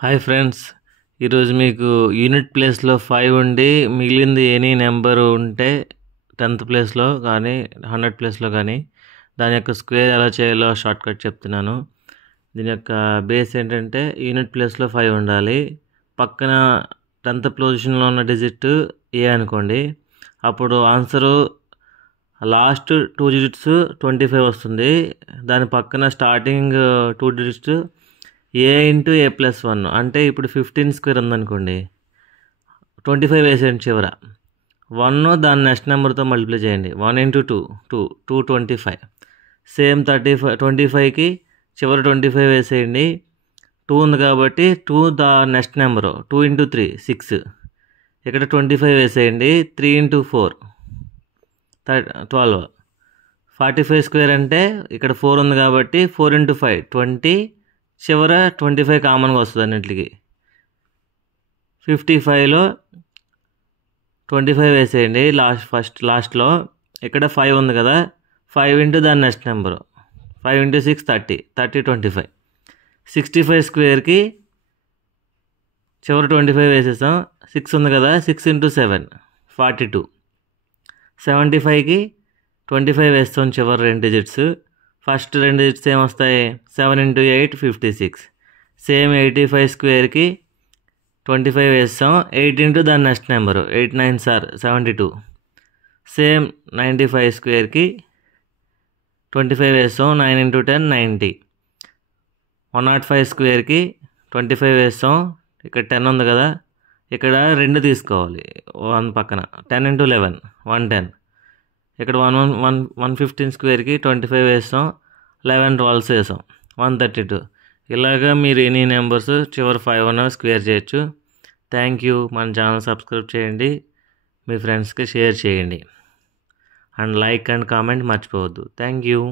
Hi friends, ఈరోజు మీకు unit ప్లేస్లో 5 ఉండి మిగిలింది ఎనీ నెంబర్ ఉంటే 10th ప్లేస్లో కానీ 100 ప్లేస్లో కానీ దాని యొక్క స్క్వేర్ ఎలా చేయాలో షార్ట్ కట్ చెప్తున్నాను. దీని యొక్క బేస్ ఏంటంటే యూనిట్ ప్లేస్లో 5 ఉండాలి. పక్కన 10th పొజిషన్లో ఉన్న డిజిట్ ఏ అనుకోండి. అప్పుడు ఆన్సరు లాస్ట్ 2 డిజిట్స్ 25 వస్తుంది. దాని పక్కన స్టార్టింగ్ 2 డిజిట్స్ ఏ ఇంటూ ఏ ప్లస్ 1 అంటే ఇప్పుడు 15 స్క్వేర్ ఉందనుకోండి, 25 వేసేయండి చివర. 1 దాని నెక్స్ట్ నెంబర్తో మల్టిప్లై చేయండి. 1 ఇంటూ 2 225. సేమ్ 25కి చివర 25 వేసేయండి. 2 ఉంది కాబట్టి 2 ద నెక్స్ట్ నెంబరు 2 ఇంటూ 3 6. ఇక్కడ 25 వేసేయండి. 3 ఇంటూ 4 12. 45 స్క్వేర్ అంటే ఇక్కడ 4 ఉంది కాబట్టి 4 ఇంటూ 5 20. చివర 25 కామన్గా వస్తుంది అన్నింటికి. 55లో 25 వేసేయండి లాస్ట్లో. ఇక్కడ 5 ఉంది కదా, 5 ఇంటూ దాని నెక్స్ట్ నెంబరు 5 ఇంటూ 6 30 25. 65 స్క్వేర్కి చివర 25 వేసేసాం. 6 ఉంది కదా, 6 ఇంటూ 7 42. 75కి 25 వేస్తాం చివరి 2 డిజిట్స్. ఫస్ట్ 2 డిజిట్స్ ఏమొస్తాయి? 7 ఇంటూ 8 56. సేమ్ 85 స్క్వేర్కి 25 వేస్తాం. 8 ఇంటూ దాని నెక్స్ట్ నెంబరు 8 9 72. సేమ్ 95 స్క్వేర్కి 25 వేస్తాం. 9 ఇంటూ 10 90. 105 స్క్వేర్కి 25 వేస్తాం. ఇక్కడ 10 ఉంది కదా, ఇక్కడ 2 తీసుకోవాలి 1 పక్కన. 10 ఇంటూ 11 110. ఇక్కడ 115 స్క్వేర్కి 25 వేస్తాం. 11 12 వేసాం 132. ఇలాగా మీరు ఎనీ నెంబర్స్ చివరి 5 ఉన్న స్క్వేర్ చేయొచ్చు. Thank you. మన ఛానల్ సబ్స్క్రైబ్ చేయండి, మీ ఫ్రెండ్స్కి షేర్ చేయండి, అండ్ లైక్ అండ్ కామెంట్ మర్చిపోవద్దు. Thank you.